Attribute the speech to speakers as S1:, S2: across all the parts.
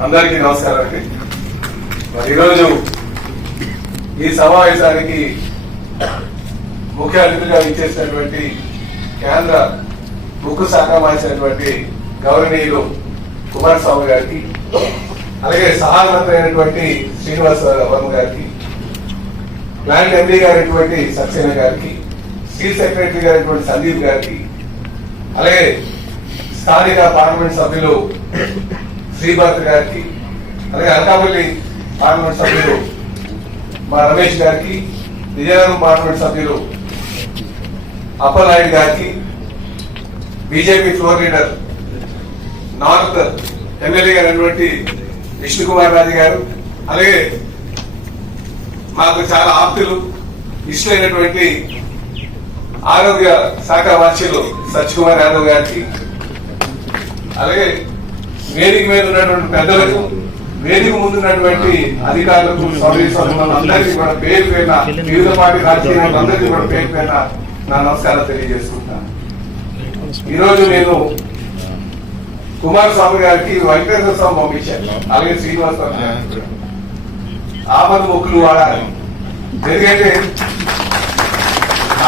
S1: అందరికీ నమస్కారం అండి మరి ఈరోజు ఈ సమావేశానికి ముఖ్య అతిథిగా ఇచ్చేసినటువంటి కేంద్ర ముక్కు శాఖ మార్చినటువంటి గౌరవనీయులు కుమారస్వామి గారికి అలాగే సహాయమంత్రి అయినటువంటి శ్రీనివాస వర్మ గారికి ప్లాంట్ ఎండీ గారైనటువంటి సక్సేనా గారికి స్టీల్ సెక్రటరీ గారైనటువంటి సందీప్ గారికి అలాగే స్థానిక పార్లమెంట్ సభ్యులు శ్రీభారత్ గారికి అలాగే అనకాపల్లి పార్లమెంట్ సభ్యులు మా రమేష్ గారికి విజయనగరం పార్లమెంట్ సభ్యులు అప్పలనాయుడు గారికి BJP floor leader north MLA గారైనటువంటి Vishnukumar Raju గారు అలాగే మాకు చాలా ఆప్తులు ఇష్టమైనటువంటి ఆరోగ్య శాఖ మంత్రులు సత్యకుమార్ యాదవ్ గారికి అలాగే వేదిక మీద ఉన్నటువంటి పెద్దలకు వేదిక ముందు ఉన్నటువంటి అధికారులకు సభ్యులు అందరికీ కూడా పేరు పేరున వివిధ పార్టీ రాజకీయ అందరికీ కూడా పేరు పేరున నా నమస్కారం తెలియజేసుకుంటాను. ఈరోజు నేను కుమారస్వామి గారికి వెంకటేశ్వర స్వామి పంపించాను. అలాగే శ్రీనివాసరావు గారికి. ఆపద మొక్కులు వాడాలి. ఎందుకంటే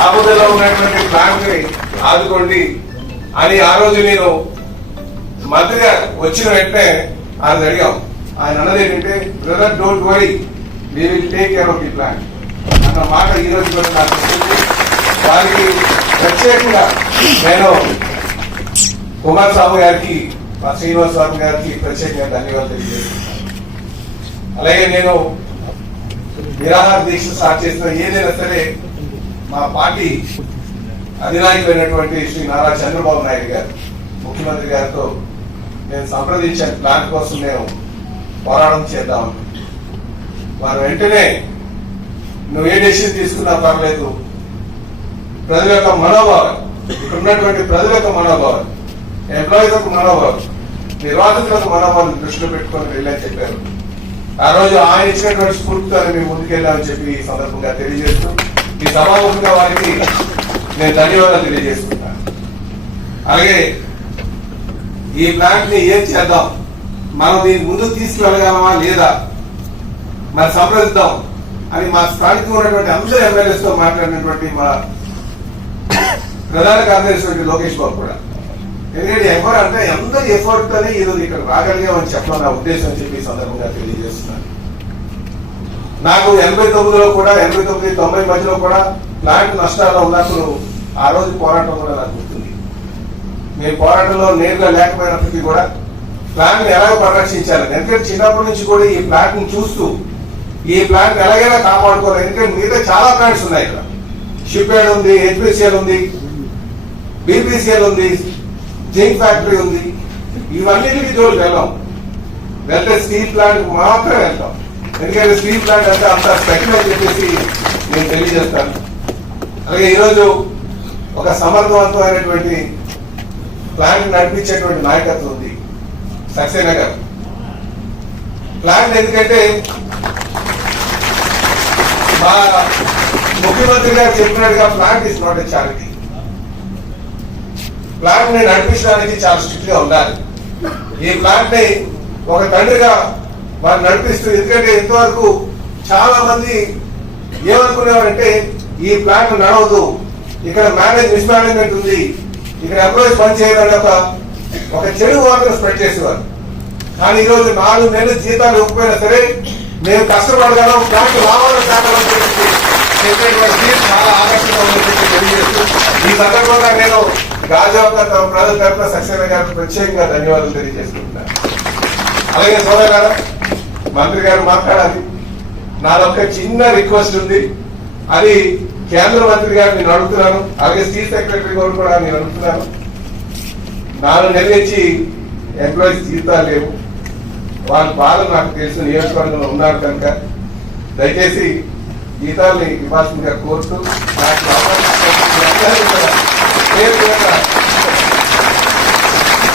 S1: ఆపదలో ఉన్నటువంటి ప్లాంట్ ఆదుకోండి అని ఆ రోజు నేను మంత్రి గారు వచ్చిన వెంటనే ఆయన అడిగాం. ఆయన అన్నది ఏంటంటే brother don't worry we will take care of the plan అన్న మాట ఈ రోజు కూడా నాకు దానికి ప్రత్యేకంగా నేను కుమారస్వామి గారికి మా శ్రీనివాస స్వామి గారికి ప్రత్యేకంగా ధన్యవాదాలు తెలియజేస్తున్నాను. అలాగే నేను నిరాహార దీక్ష స్టార్ట్ చేసిన ఏదైనా సరే మా పార్టీ అధినాయకులైనటువంటి శ్రీ నారా చంద్రబాబు నాయుడు గారు ముఖ్యమంత్రి గారితో నేను సంప్రదించాను ప్లాన్ కోసం మేము పోరాటం చేద్దాం. వారు వెంటనే నువ్వు ఏ డెసిషన్ తీసుకున్నా పర్లేదు. ప్రజల యొక్క మనోభావం ఇక్కడ ఉన్నటువంటి ప్రజల యొక్క మనోభావం ఎంప్లాయీస్ యొక్క మనోభావం నిర్వాహకులకు మనోభావం దృష్టిలో పెట్టుకొని వెళ్ళని చెప్పారు. ఆ రోజు ఆయన ఇచ్చినటువంటి స్ఫూర్తితో మేము ముందుకెళ్ళామని చెప్పి ఈ సందర్భంగా తెలియజేస్తూ ఈ సభాముఖంగా వారికి నేను ధన్యవాదాలు తెలియజేస్తున్నాను అలాగే ఈ ప్లాంట్ని ఏం చేద్దాం? మనం దీన్ని ముందుకు తీసుకువెళ్ళగలమా లేదా? మరి సంప్రదిద్దాం. అని మా స్థానికంగా ఉన్నటువంటి అందరూ ఎమ్మెల్యేస్తో మాట్లాడినటువంటి మా ప్రధాన కార్యదర్శి లోకేష్ బాబు కూడా. ఎందుకంటే ఎఫర్ అంటే అందరి ఎఫర్ట్ తోనే ఈరోజు ఇక్కడ రాగలిగామని చెప్పడం నా ఉద్దేశం చెప్పి సందర్భంగా తెలియజేస్తున్నాను. నాకు ఎనభై తొమ్మిదిలో కూడా ఎనభై తొమ్మిది తొంభై మధ్యలో కూడా ప్లాంట్ నష్టాల్లో ఉన్నప్పుడు ఆ రోజు పోరాటం కూడా నాకు గుర్తుంది. మీరు పోరాటంలో నేరుగా లేకపోయినప్పటికీ కూడా ప్లాంట్ ఎలా పరిరక్షించాలి? ఎందుకంటే చిన్నప్పటి నుంచి కూడా ఈ ప్లాంట్ని చూస్తూ ఈ ప్లాంట్ ఎలాగైనా కాపాడుకోవాలి. ఎందుకంటే మిగతా చాలా ప్లాంట్స్ ఉన్నాయి ఇక్కడ. షిప్ యార్డ్ ఉంది హెచ్పిసిఎల్ ఉంది బీపీసీఎల్ ఉంది జింక్ ఫ్యాక్టరీ ఉంది. ఇవన్నిటికి జోలికి వెళ్ళాం వెళ్తే స్టీల్ ప్లాంట్ మాత్రం వెళ్తాం ఎందుకంటే స్టీల్ ప్లాంట్ అంటే అంత స్పెషల్ అని చెప్పేసి నేను తెలియజేస్తాను. అలాగే ఈరోజు ఒక సమర్థవంతమైనటువంటి ప్లాంట్ నడిపించేటువంటి నాయకత్వం ఉంది. సక్సేనా గారు ప్లాంట్ ఎందుకంటే మా ముఖ్యమంత్రి గారు చెప్పినట్టుగా plant is not a charity ప్లాంట్ని నడిపించడానికి చాలా స్ట్రిక్ట్గా ఉండాలి. ఈ ప్లాంట్ని ఒక తండ్రిగా వారు నడిపిస్తూ ఎందుకంటే ఇంతవరకు చాలా మంది ఏమనుకునేవారంటే ఈ ప్లాంట్ నడవదు. ఇక్కడ మేనేజ్ మిస్మేనేజ్మెంట్ ఉంది. ఇక్కడ ఎంప్లాయీస్ పని చేయాలని ఒక ఒక చెడు వార్తను స్ప్రెడ్ చేసేవారు. కానీ ఈరోజు నాలుగు నెలలు జీతాలు ఇవ్వకపోయినా సరే మేము కష్టపడగలం దానికి లాభాల శాఖలో చాలా ఆకర్షణగా ఉందని తెలియజేస్తూ ఈ సందర్భంగా నేను గాజావక తమ ప్రజల తరఫున సక్సేనా గారికి ప్రత్యేకంగా ధన్యవాదాలు తెలియజేసుకుంటున్నాను. అలాగే సోదరు మంత్రి గారు మాట్లాడాలి. నాదొక చిన్న రిక్వెస్ట్ ఉంది. అది కేంద్ర మంత్రి గారు నేను అడుగుతున్నాను అలాగే స్టీల్ సెక్రటరీ గారు కూడా నేను అడుగుతున్నాను. నాలుగు నెలలు ఇచ్చి ఎంప్లాయీస్ జీతాలు లేవు. వాళ్ళ బాధ నాకు తెలుసు నియోజకవర్గంలో ఉన్నారు కనుక. దయచేసి జీతాలని ఇవ్వాల్సిందిగా కోరుతూ నాకు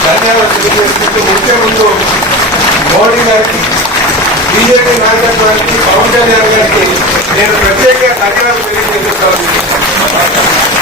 S1: ధన్యవాదాలు తెలియజేసుకుంటూ వచ్చే ముందు మోడీ గారికి బీజేపీ నాయకత్వానికి పవన్ కళ్యాణ్ గారికి నేను ప్రత్యేక ధన్యవాదాలు తెలియజేస్తాను